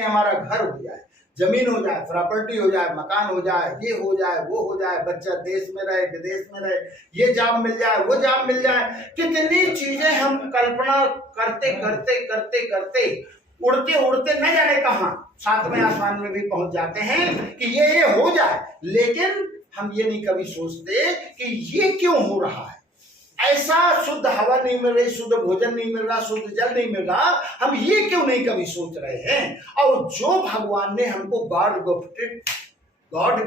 हमारा घर हो जाए, जमीन हो जाए, प्रॉपर्टी हो जाए, मकान हो जाए, ये हो जाए, वो हो जाए, बच्चा देश में रहे, विदेश में रहे, ये जॉब मिल जाए, वो जॉब मिल जाए, कितनी चीजें हम कल्पना करते करते करते करते उड़ते उड़ते न जाने कहां सातवें आसमान में भी पहुंच जाते हैं कि ये हो जाए। लेकिन हम ये नहीं कभी सोचते कि ये क्यों हो रहा है, ऐसा शुद्ध हवा नहीं मिल रही, शुद्ध भोजन नहीं मिल रहा, शुद्ध जल नहीं मिल रहा, हम ये क्यों नहीं कभी सोच रहे हैं। और जो भगवान ने हमको गॉड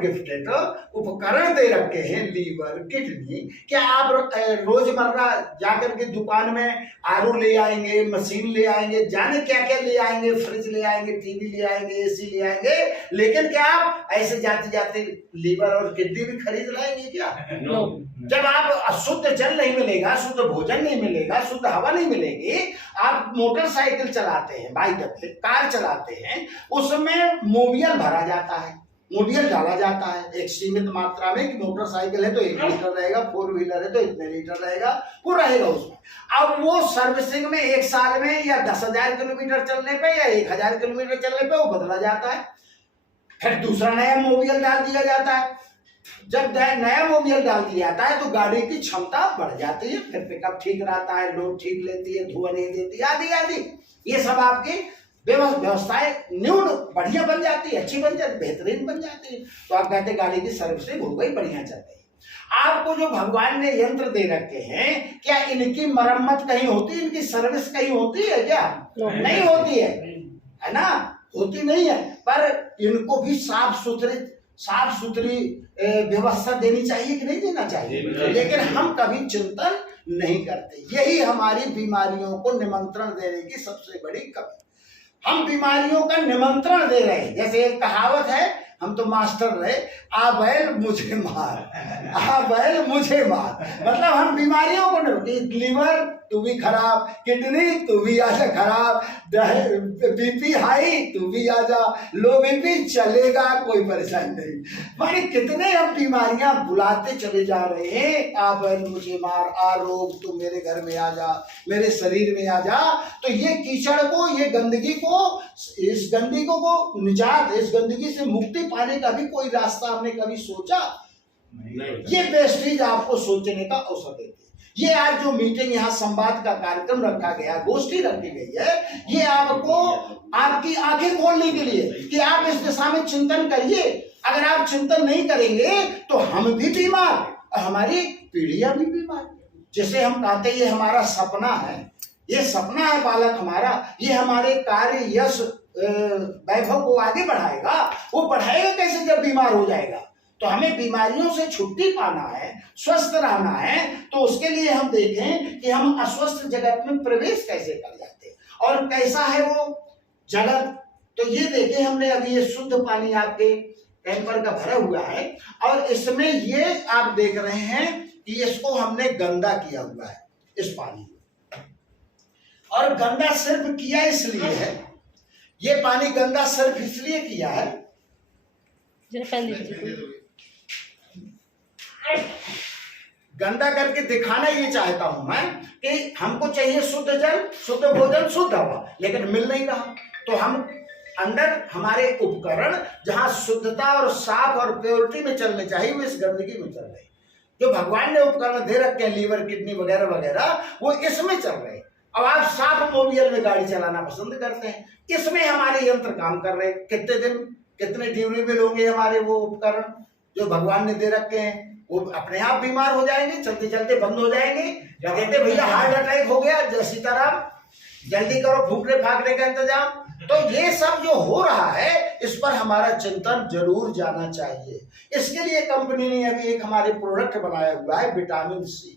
गिफ्टेड उपकरण दे रखे हैं, लीवर, किडनी, क्या आप रोजमर्रा जाकर के दुकान में आरओ ले आएंगे, मशीन ले आएंगे, जाने क्या क्या ले आएंगे, फ्रिज ले आएंगे, टीवी ले आएंगे, एसी ले आएंगे, लेकिन क्या आप ऐसे जाते जाते लीवर और किडनी भी खरीद लाएंगे क्या? नो। जब आप शुद्ध जल नहीं मिलेगा, शुद्ध भोजन नहीं मिलेगा, शुद्ध हवा नहीं मिलेगी, आप मोटरसाइकिल चलाते हैं, बाइक कार चलाते हैं, उसमें मोबियल भरा जाता है, मोबियल डाला जाता है एक सीमित मात्रा में कि मोटरसाइकिल है तो 1 लीटर रहेगा, 4 व्हीलर है तो इतने लीटर रहेगा, वो रहेगा उसमें। अब वो सर्विसिंग में 1 साल में या 10,000 किलोमीटर चलने पे या 1,000 किलोमीटर चलने पे वो बदला जाता है, फिर दूसरा नया मोबियल डाल दिया जाता है। जब नया मोबियल डाल दिया जाता है तो गाड़ी की क्षमता बढ़ जाती है, फिर पिकअप ठीक रहता है, लोड ठीक लेती है, धुआं नहीं देती, आदि आदि, ये सब आपकी व्यवस्थाएं न्यून बढ़िया बन जाती है, अच्छी बन जाती है, बेहतरीन बन जाती है। तो आप कहते हैं गाड़ी की सर्विसिंग हो गई, बढ़िया चल गई। आपको जो भगवान ने यंत्र दे रखे हैं, क्या इनकी मरम्मत कहीं होती है, इनकी सर्विस कहीं होती है क्या? नहीं होती है ना, होती नहीं है। पर इनको भी साफ सुथरी व्यवस्था देनी चाहिए कि नहीं देना चाहिए, लेकिन हम कभी चिंतन नहीं करते। यही हमारी बीमारियों को निमंत्रण देने की सबसे बड़ी कमी। हम बीमारियों का निमंत्रण दे रहे हैं। जैसे एक कहावत है, हम तो मास्टर रहे, आ बैल मुझे मार, आ बैल मुझे मार, मतलब हम बीमारियों को लीवर तू भी खराब, किडनी तू भी आजा खराब, बीपी हाई तू भी आजा, लो बीपी चलेगा, कोई परेशानी नहीं। माने कितने हम बीमारियां बुलाते चले जा रहे हैं, आ बैल मुझे मार, आ रोग तू मेरे घर में आ जा, मेरे शरीर में आ जा। तो ये कीचड़ को, ये गंदगी को, इस गंदगी को निजात, इस गंदगी से मुक्ति पाने का भी कोई रास्ता हमने कभी सोचा? ये वेस्टेज आपको सोचने का अवसर देती है। ये आज जो मीटिंग, यहाँ संवाद का कार्यक्रम रखा गया, गोष्ठी रखी गई है, ये आपको आपकी आंखें खोलने के लिए कि आप इस दिशा में चिंतन करिए। अगर आप चिंतन नहीं करेंगे तो हम भी बीमार और हमारी पीढ़ियां भी बीमार। जैसे हम कहते हैं ये हमारा सपना है, ये सपना है बालक हमारा, ये हमारे कार्य यश वैभव को आगे बढ़ाएगा। वो बढ़ाएगा कैसे जब बीमार हो जाएगा? तो हमें बीमारियों से छुट्टी पाना है, स्वस्थ रहना है, तो उसके लिए हम देखें कि हम अस्वस्थ जगत में प्रवेश कैसे कर जाते हैं और कैसा है वो जगत। तो ये देखें, हमने अभी ये शुद्ध पानी आपके टैंकर का भरा हुआ है और इसमें ये आप देख रहे हैं कि इसको हमने गंदा किया हुआ है, इस पानी को। और गंदा सिर्फ किया इसलिए है, ये पानी गंदा सिर्फ इसलिए किया है, गंदा करके दिखाना ये चाहता हूं मैं कि हमको चाहिए शुद्ध जल, शुद्ध भोजन, शुद्ध हवा, लेकिन मिल नहीं रहा। तो हम अंदर हमारे उपकरण जहां शुद्धता और साफ और प्योरिटी में चलने चाहिए, वो इस गंदगी में चल रहे। जो भगवान ने उपकरण दे रखे हैं, लीवर, किडनी वगैरह वगैरह, वो इसमें चल रहे। अब आप साफ मोबियल में गाड़ी चलाना पसंद करते हैं, इसमें हमारे यंत्र काम कर रहे। कितने दिन, कितने ड्यूरेबल होंगे हमारे वो उपकरण जो भगवान ने दे रखे हैं? वो अपने आप बीमार हो जाएंगे, चलते चलते बंद हो जाएंगे। या कहते भैया हार्ट अटैक हो गया, जय सीताराम, जल्दी करो फूकने फाकने का इंतजाम। तो ये सब जो हो रहा है, इस पर हमारा चिंतन जरूर जाना चाहिए। इसके लिए कंपनी ने अभी एक हमारे प्रोडक्ट बनाया हुआ है, विटामिन सी।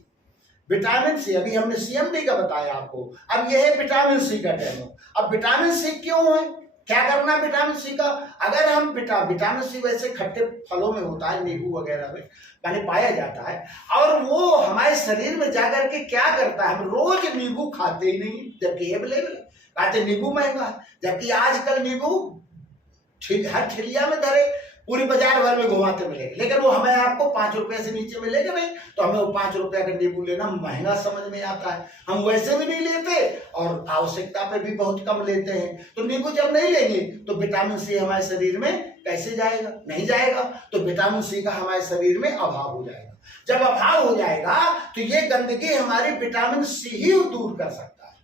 विटामिन सी, अभी हमने सीएमडी का बताया आपको, अब यह है विटामिन सी का डेमो। अब विटामिन सी क्यों है, क्या करना है विटामिन सी का? अगर हम विटामिन सी वैसे खट्टे फलों में होता है, नींबू वगैरह में यानी पाया जाता है, और वो हमारे शरीर में जाकर के क्या करता है, हम रोज नींबू खाते ही नहीं, जबकि अवेलेबल है। कहते नींबू महंगा है, जबकि आजकल नींबू हर ठिलिया में धरे, पूरी बाजार भर में घुमाते मिलेंगे, लेकिन वो हमें आपको 5 रुपए से नीचे मिलेगा नहीं। तो हमें वो 5 रुपए का नींबू लेना महंगा समझ में आता है, हम वैसे भी नहीं लेते और आवश्यकता पे भी बहुत कम लेते हैं। तो नींबू जब नहीं लेंगे तो विटामिन सी हमारे शरीर में कैसे जाएगा? नहीं जाएगा। तो विटामिन सी का हमारे शरीर में अभाव हो जाएगा। जब अभाव हो जाएगा तो ये गंदगी हमारी विटामिन सी ही दूर कर सकता है।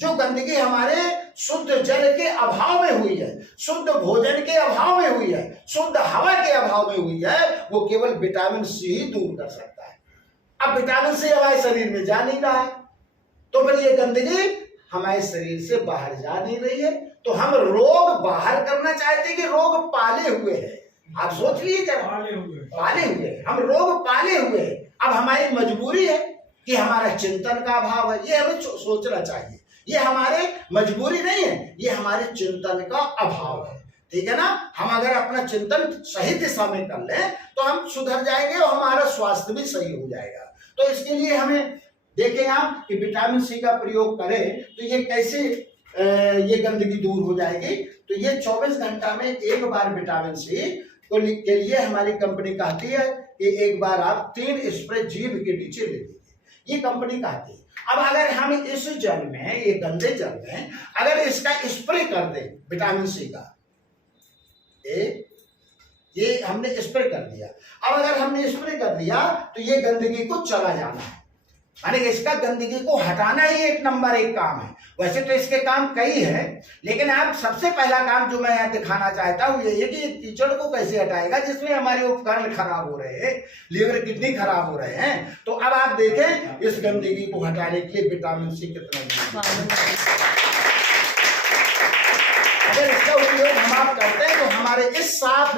जो गंदगी हमारे शुद्ध जल के अभाव में हुई है, शुद्ध भोजन के अभाव में हुई है, शुद्ध हवा के अभाव में हुई है, वो केवल विटामिन सी ही दूर कर सकता है। अब विटामिन सी हमारे शरीर में जा नहीं रहा है, तो फिर ये गंदगी हमारे शरीर से बाहर जा नहीं रही है। तो हम रोग बाहर करना चाहते हैं कि रोग पाले हुए हैं? आप सोच लीजिए जरा, पाले हुए, हम रोग पाले हुए हैं। अब हमारी मजबूरी है कि हमारा चिंतन का अभाव है, ये हमें सोचना चाहिए। ये हमारे मजबूरी नहीं है, ये हमारे चिंतन का अभाव है। ठीक है ना? हम अगर अपना चिंतन सही दिशा में कर लें तो हम सुधर जाएंगे और हमारा स्वास्थ्य भी सही हो जाएगा। तो इसके लिए हमें देखें आप कि विटामिन सी का प्रयोग करें तो ये कैसे ये गंदगी दूर हो जाएगी। तो ये 24 घंटा में एक बार विटामिन सी के लिए हमारी कंपनी कहती है कि एक बार आप 3 स्प्रे जीभ के नीचे ले लीजिए, ये कंपनी कहती है। अब अगर हम इस जल में, ये गंदे जल में अगर इसका स्प्रे कर दें विटामिन सी का, ये हमने स्प्रे कर दिया। अब अगर हमने स्प्रे कर दिया तो ये गंदगी को चला जाना है, माने इसका गंदगी को हटाना ही 1 नंबर 1 काम है। वैसे तो इसके काम कई हैं, लेकिन आप सबसे पहला काम जो मैं यहाँ दिखाना चाहता हूँ ये है कि कीचड़ को कैसे हटाएगा जिसमें हमारे उपकरण खराब हो रहे हैं, लीवर किडनी खराब हो रहे हैं। तो अब आप देखें इस गंदगी को हटाने के लिए विटामिन सी कितना, अगर इसका उपयोग हम आप करते हैं तो हमारे इस साफ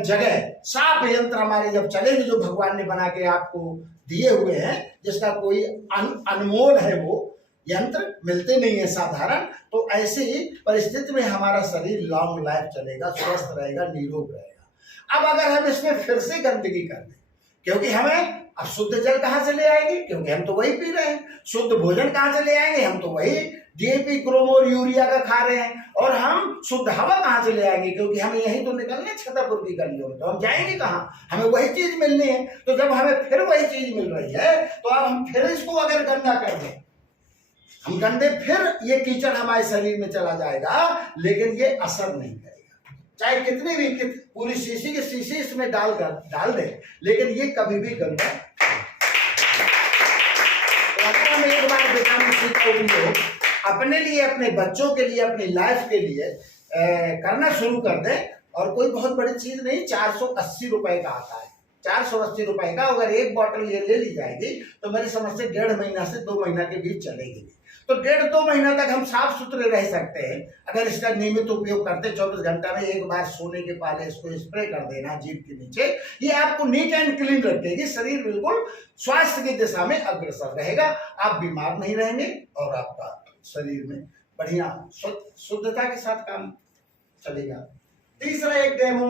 जगह, साफ यंत्र हमारे जब चलेंगे, जो भगवान ने बना के आपको दिए हुए हैं, जिसका कोई अनमोल है, वो यंत्र मिलते नहीं है साधारण। तो ऐसे ही परिस्थिति में हमारा शरीर लॉन्ग लाइफ चलेगा, स्वस्थ रहेगा, निरोग रहेगा। अब अगर हम इसमें फिर से गंदगी कर दें, क्योंकि हमें अब शुद्ध जल कहाँ से ले आएंगे, क्योंकि हम तो वही पी रहे हैं। शुद्ध भोजन कहाँ से ले आएंगे, हम तो वही डीएपी, क्रोमोर, यूरिया का खा रहे हैं। और हम शुद्ध हवा कहाँ से ले आएंगे, क्योंकि हमें यहीं तो निकलना है छतरपुर की गलियों में, तो हम जाएंगे कहाँ, हमें वही चीज मिलनी है। तो जब हमें फिर वही चीज मिल रही है तो अब हम फिर इसको अगर गंदा कर दें, हम गंदे, फिर ये कीचड़ हमारे शरीर में चला जाएगा, लेकिन ये असर नहीं करेगा। चाहे कितनी भी पूरी शीशी की शीशी इसमें डाल दे, लेकिन ये कभी भी गंदा। तो अगर हम एक बार विटामिन सी का उपयोग अपने लिए, अपने बच्चों के लिए, अपनी लाइफ के लिए करना शुरू कर दें, और कोई बहुत बड़ी चीज नहीं, 480 रुपए का आता है, 480 रुपए का। अगर एक बॉटल ये ले ली जाएगी तो मेरी समझ से 1.5 महीना से 2 महीना के बीच चलेगी। तो 1.5-2 महीना तक हम साफ सुथरे रह सकते हैं अगर इसका नियमित उपयोग करते। 24 घंटा में एक बार सोने के पहले इसको स्प्रे कर देना जीभ के नीचे, ये आपको नीट एंड क्लीन रखेगी, शरीर बिल्कुल स्वास्थ्य की दिशा में अग्रसर रहेगा, आप बीमार नहीं रहेंगे और आपका शरीर में बढ़िया शुद्धता के साथ काम चलेगा। तीसरा एक डेमो